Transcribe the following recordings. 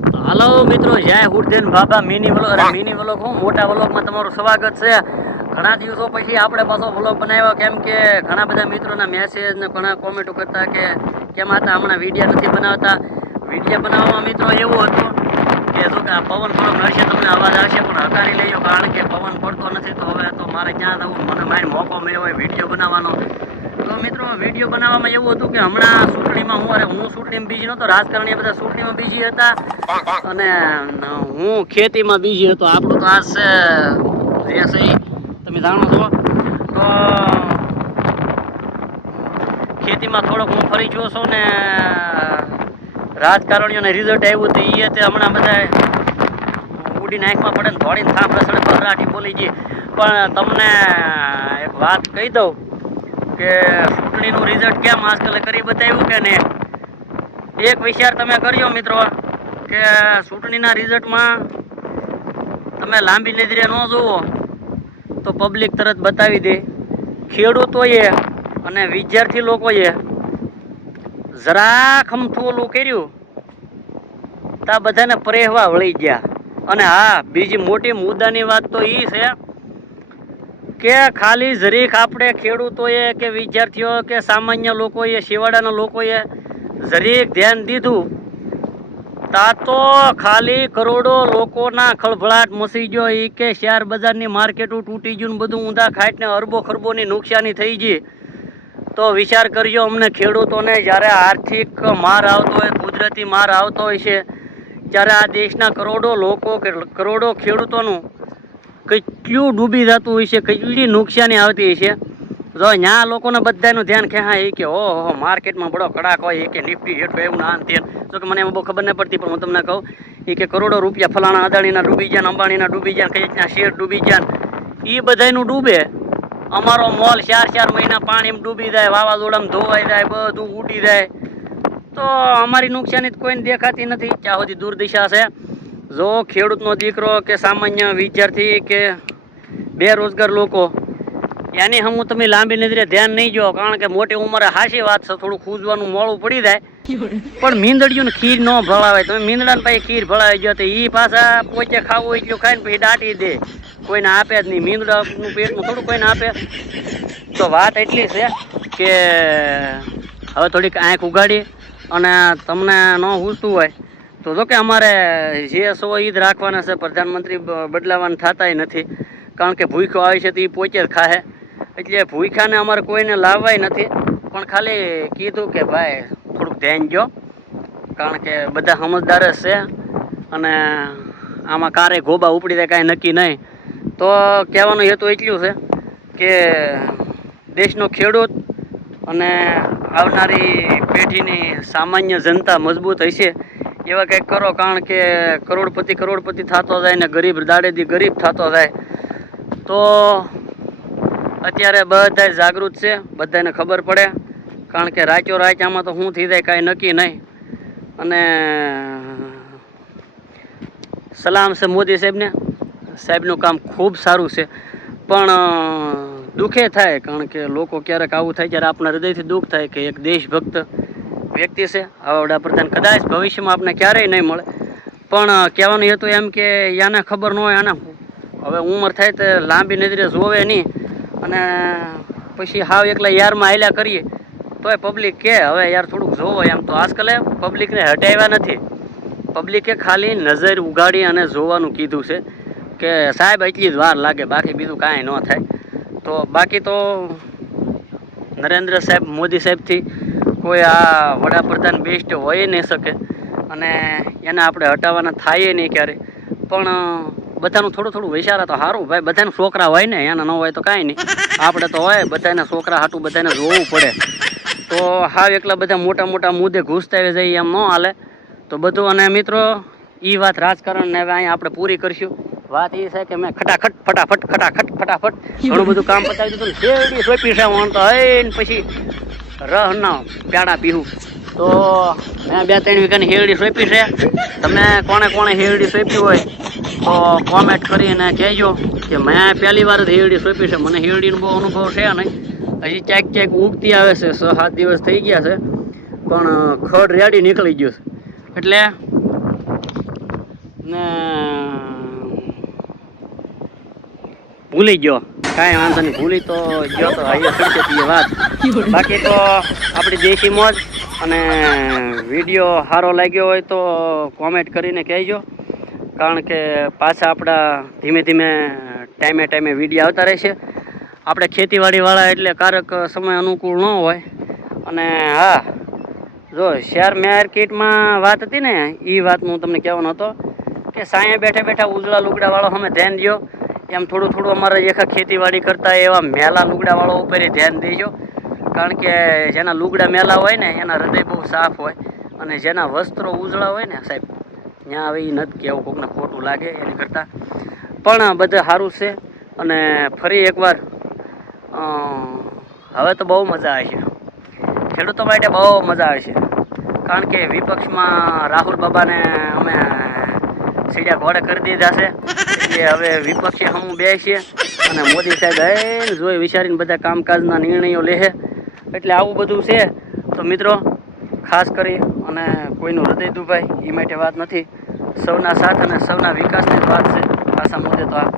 હાલો મિત્રો જય હુરદેન બાબા. મિની વ્લોગ અરે મિની વ્લોગ હું? મોટા વ્લોગમાં તમારું સ્વાગત છે. ઘણા દિવસો પછી આપણે પાછો વ્લોગ બનાવ્યો. કેમ કે ઘણા બધા મિત્રોના મેસેજ ને ઘણા કોમેન્ટો કરતા કે કેમ હતા હમણાં વીડિયો નથી બનાવતા? વીડિયો બનાવવામાં મિત્રો એવું હતું કે જો કે આ પવન થોડોક નડશે તમને અવાજ આવશે પણ હકારી લઈએ કારણ કે પવન પડતો નથી તો હવે તો મારે ક્યાં જવું? મને મારી મોકો મળ્યો હોય વીડિયો બનાવવાનો. તો મિત્રો વીડિયો બનાવવામાં એવું હતું કે હમણાં ચૂંટણીમાં હું અરે હું ચૂંટણીમાં બીજી નહોતો રાજકારણી બધા ચૂંટણીમાં બીજી હતા. અને હું ખેતીમાં બીજી હતો. આપણું તો આ છે તમે જાણો છો. તો, ખેતીમાં થોડોક હું ફરી ગયો છું ને, રાજકારણીઓને રિઝલ્ટ આવ્યું તો એ તે હમણાં બધા ઉડીને આંખમાં પડે ને થોડીને થાંભ રસડે ભરાટી બોલી ગઈ. પણ તમને એક વાત કહી દઉં કે ચૂંટણીનું રિઝલ્ટ કેમ આજકાલ કરી બતાવ્યું કે ને એક વિચાર તમે કર્યો મિત્રો, કે ચૂંટણીના રિઝલ્ટમાં તમે લાંબી નજરે ન જુઓ, તો પબ્લિક તરત બતાવી દે. ખેડૂતોએ અને વિદ્યાર્થી લોકોએ જરાક હમથું કર્યું, તા બધાને પરેહવા વળી ગયા. અને હા, બીજી મોટી મુદ્દાની વાત તો એ છે કે ખાલી જરીક આપણે ખેડૂતોએ કે વિદ્યાર્થીઓ કે સામાન્ય લોકોએ શિવાડાના લોકોએ જરીક ધ્યાન દીધું, તા તો ખાલી કરોડો લોકોના ખળભળાટ મસી ગયો. એ કે શેર બજારની માર્કેટો તૂટી ગયું બધું ઊંધા ખાટને અરબો ખરબોની નુકસાની થઈ ગઈ. તો વિચાર કરજો, અમને ખેડૂતોને જ્યારે આર્થિક માર આવતો હોય, કુદરતી માર આવતો હોય છે, ત્યારે આ દેશના કરોડો લોકો કરોડો ખેડૂતોનું કેટલું ડૂબી જતું હોય છે કેટલી નુકસાની આવતી છે. જો ત્યાં લોકોને બધાનું ધ્યાન ખેંચા એ કે ઓહો માર્કેટમાં બડો કડાક હોય, એ કે નિફ્ટી હેઠો એવું ના આમ જો કે મને એમાં બહુ ખબર નહીં પડતી, પણ હું તમને કહું, એ કે કરોડો રૂપિયા ફલાણા અદાણીના ડૂબી ગયા અંબાણીના ડૂબી ને કઈ રીતના શેર ડૂબી ગયા એ બધાયનું ડૂબે. અમારો મોલ ચાર ચાર મહિના પાણીમાં ડૂબી જાય, વાવાઝોડામાં ધોવાઈ જાય, બધું ઉડી જાય. તો અમારી નુકસાની કોઈને દેખાતી નથી. ત્યાં સુધી દુર્દશા છે જો ખેડૂતનો દીકરો કે સામાન્ય વિદ્યાર્થી કે બેરોજગાર લોકો, એની હમું તમે લાંબી નજરે ધ્યાન નહીં જો કારણ કે મોટી ઉંમરે હાશી વાત છે, થોડું ખૂજવાનું મોડું પડી જાય. પણ મીંદડીયું ખીર ન ભળાવે તમે મીંદડાને પછી ખીર ભળાવી ગયો તો એ પાછા પોચે ખાવું એટલું ખાઈને પછી દાટી દે. કોઈને આપે જ નહીં. મીંદડાનું પેટનું થોડું કોઈને આપે. તો વાત એટલી છે કે હવે થોડીક આંખ ઉગાડી અને તમને ન હૂસતું હોય તો જો કે અમારે જે સો ઈદ રાખવાના છે, પ્રધાનમંત્રી બદલાવાના થતાય નથી. કારણ કે ભૂખો આવે છે તો એ પોચે જ ખાહે. એટલે ભૂખાને અમારે કોઈને લાવવાય નથી. પણ ખાલી કીધું કે ભાઈ, થોડુંક ધ્યાન જો કારણ કે બધા સમજદાર જ છે. અને આમાં કારે ગોબા ઉપડી જાય, કાંઈ નક્કી નહીં. તો કહેવાનો હેતુ એટલું છે કે દેશનો ખેડૂત અને આવનારી પેઢીની સામાન્ય જનતા મજબૂત હશે. એવા કંઈક કરો, કારણ કે કરોડપતિ કરોડપતિ થતો જાય ને ગરીબ દાડેથી ગરીબ થતો જાય. તો અત્યારે બધા જાગૃત છે બધાને ખબર પડે, કારણ કે રાચો રાચ તો શું થઈ જાય, કાંઈ નક્કી નહીં. અને સલામ છે મોદી સાહેબને. સાહેબનું કામ ખૂબ સારું છે. પણ દુઃખે થાય, કારણ કે લોકો ક્યારેક આવું થાય જ્યારે આપણા હૃદયથી દુઃખ થાય કે એક દેશભક્ત વ્યક્તિ છે. આવા વડાપ્રધાન કદાચ ભવિષ્યમાં આપણે ક્યારેય નહીં મળે. પણ કહેવાનું હતું એમ કે યાને ખબર ન હોય આને. હવે ઉંમર થાય તો લાંબી નજરે જોવે નહીં. અને પછી હાવ એકલા યારમાં હાલ્યા કરીએ. તોય પબ્લિક કે, હવે યાર થોડુંક જોવો એમ. તો આજકાલે પબ્લિકને હટાવ્યા નથી. પબ્લિકે ખાલી નજર ઉગાડી અને જોવાનું કીધું છે કે સાહેબ એટલી જ વાર લાગે, બાકી બીજું કાંઈ ન થાય. તો બાકી તો નરેન્દ્ર સાહેબ, મોદી સાહેબથી કોઈ આ વડાપ્રધાન બેસ્ટ હોય નહીં શકે. અને એને આપણે હટાવવાના થાય નહીં ક્યારે. પણ બધાનું થોડું થોડું વિચારા તો સારું. ભાઈ, બધાના છોકરા હોય ને, એના ન હોય તો કાંઈ નહીં. આપણે તો હોય, બધાના છોકરા હાટું બધાને જોવું પડે. તો હાવ એકલા બધા મોટા મોટા મુદ્દે ઘૂસતા જઈએ એમ ન હાલે. તો બધું, અને મિત્રો એ વાત રાજકારણને હવે અહીંયા આપણે પૂરી કરશું. વાત એ છે કે મેં ખટાખટ, ફટાફટ ખટાખટ, ફટાફટ ઘણું બધું કામ પતાવી દીધું શેરડી સોંપી છે પછી રહ ના, પ્યાડા પીવું તો મેં બે ત્રણ વીઘાની હેરડી સોંપી છે. તમે કોણે કોણે હેરડી સોંપી હોય, તો કોમેન્ટ કરીને કહેજો કે મેં પહેલી વાર જ હેરડી સોંપી છે. મને હેરડીનો બહુ અનુભવ છે નહીં. હજી ક્યાંક ક્યાંક ઉગતી આવે છે, છ સાત દિવસ થઈ ગયા છે, પણ ખડ રેડી નીકળી ગયું છે. એટલે ને ભૂલી ગયો. કાંઈ વાંધો નહીં. ભૂલી તો ગયો તો અહીંયા ખડશે વાત. બાકી તો આપણી દેશી મોજ અને વીડિયો સારો લાગ્યો હોય તો કોમેન્ટ કરીને કહેજો. કારણ કે પાછા આપણા ધીમે ધીમે ટાઈમે ટાઈમે વીડિયો આવતા રહેશે આપણે ખેતીવાડીવાળા એટલે કારક સમય અનુકૂળ ન હોય. અને હા, જો શેર માર્કેટમાં વાત હતી ને એ વાત હું તમને કહેવાનો હતો કે સાંયે બેઠા બેઠા ઉજળા લુગડાવાળો અમે ધ્યાન દો એમ થોડું થોડું અમારે જેખા ખેતીવાડી કરતા એવા મેલા લુગડાવાળો ઉપર ધ્યાન દેજો. કારણ કે જેના લુગડા મેલા હોય ને, એના હૃદય બહુ સાફ હોય અને જેના વસ્ત્રો ઉજળા હોય ને, સાહેબ, ત્યાં હવે એ નથી કહેવું કોકને ખોટું લાગે એની કરતાં. પણ બધે સારું છે અને ફરી એકવાર હવે તો બહુ મજા આવશે ખેડૂતો માટે બહુ મજા આવશે કારણ કે વિપક્ષમાં રાહુલ બાબાને અમે સીડા ઘોડે કરી દીધા છે. એટલે હવે વિપક્ષે હમ બે છીએ અને મોદી સાહેબ એ જોઈ વિચારીને બધા કામકાજના નિર્ણયો લે એટલે આવું બધું છે. તો મિત્રો, ખાસ કરી અને કોઈનું હૃદય દુભાય એ માટે વાત નથી. સૌના સાથ અને સૌના વિકાસની વાત છે ખાસા મુદ્દે તો આ.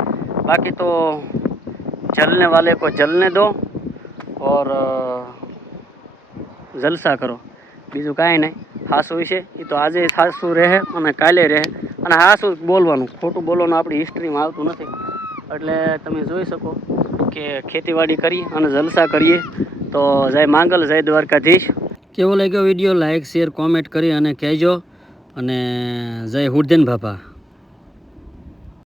બાકી તો જલને વાલે કો જલને દો. ઓર જલસા કરો. બીજું કાંઈ નહીં. હાસું છે એ તો આજે સાસુ રહે અને કાલે રહે. અને હાસું બોલવાનું, ખોટું બોલવાનું આપણી હિસ્ટ્રીમાં આવતું નથી. એટલે તમે જોઈ શકો કે ખેતીવાડી કરી અને જલસા કરીએ. તો જય માંગલ, જય દ્વારકાધીશ. કેવો લાગ્યો વીડિયો? લાઈક શેર કોમેન્ટ કરી અને કહેજો. અને જય હુડદેન બાપા.